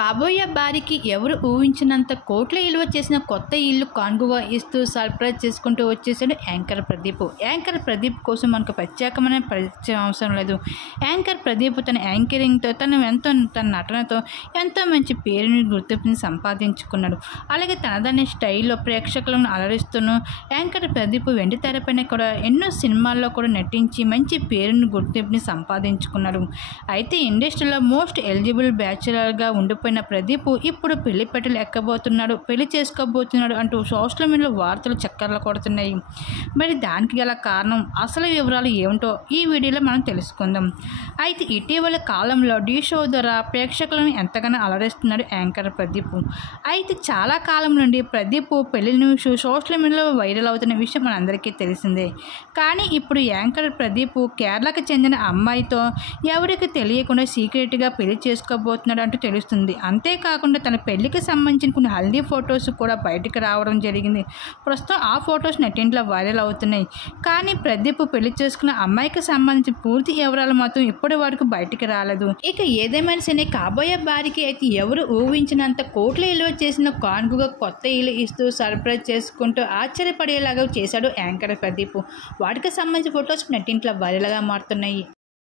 కాబోయే భార్యకి ఎవరు ఊహించినంత కోట్ల విలువ చేసిన కొత్త ఇల్లు కానుకగా ఇస్తూ సర్ప్రైజ్ చేసుకుంటూ వచ్చేసాడు యాంకర్ ప్రదీప్. యాంకర్ ప్రదీప్ కోసం మనకు ప్రత్యేకమైన పరిచయం అవసరం లేదు. యాంకర్ ప్రదీప్ తన యాంకరింగ్తో తన నటనతో ఎంతో మంచి పేరుని గుర్తింపుని సంపాదించుకున్నాడు. అలాగే తనదనే స్టైల్లో ప్రేక్షకులను అలరిస్తూను యాంకర్ ప్రదీప్ వెండి తెరపైన కూడా ఎన్నో సినిమాల్లో కూడా నటించి మంచి పేరుని గుర్తింపుని సంపాదించుకున్నాడు. అయితే ఇండస్ట్రీలో మోస్ట్ ఎలిజిబుల్ బ్యాచులర్గా ఉండిపోయిన ప్రదీప్ ఇప్పుడు పెళ్లి పెట్టెలు ఎక్కబోతున్నాడు, పెళ్లి చేసుకోబోతున్నాడు అంటూ సోషల్ మీడియాలో వార్తలు చక్కర్లు కొడుతున్నాయి. మరి దానికి గల కారణం అసలు వివరాలు ఏమిటో ఈ వీడియోలో మనం తెలుసుకుందాం. అయితే ఇటీవల కాలంలో ఢీ షో ద్వారా ప్రేక్షకులను ఎంతగానో అలరిస్తున్నాడు యాంకర్ ప్రదీప్. అయితే చాలా కాలం నుండి ప్రదీప్ పెళ్లి న్యూస్ సోషల్ మీడియాలో వైరల్ అవుతున్న విషయం మనందరికీ తెలిసిందే. కానీ ఇప్పుడు యాంకర్ ప్రదీప్ కేరళకు చెందిన అమ్మాయితో ఎవరికి తెలియకుండా సీక్రెట్గా పెళ్లి చేసుకోబోతున్నాడు అంటూ తెలుస్తుంది. అంతేకాకుండా తన పెళ్లికి సంబంధించిన కొన్ని హల్దీ ఫొటోస్ కూడా బయటకు రావడం జరిగింది. ప్రస్తుతం ఆ ఫొటోస్ నెట్టింట్లో వైరల్ అవుతున్నాయి. కానీ ప్రదీప్ పెళ్లి చేసుకున్న అమ్మాయికి సంబంధించిన పూర్తి వివరాలు మాత్రం ఇప్పటి వరకు బయటికి రాలేదు. ఇక ఏదేమైనా సరే కాబోయే భార్యకి అయితే ఎవరు ఊహించినంత కోట్ల విలువ చేసిన కానుకగా కొత్త ఇల్లు ఇస్తూ సర్ప్రైజ్ చేసుకుంటూ ఆశ్చర్యపడేలాగా చేశాడు యాంకర్ ప్రదీప్. వాటికి సంబంధించిన ఫొటోస్ నెట్టింట్లో వైరల్గా మారుతున్నాయి.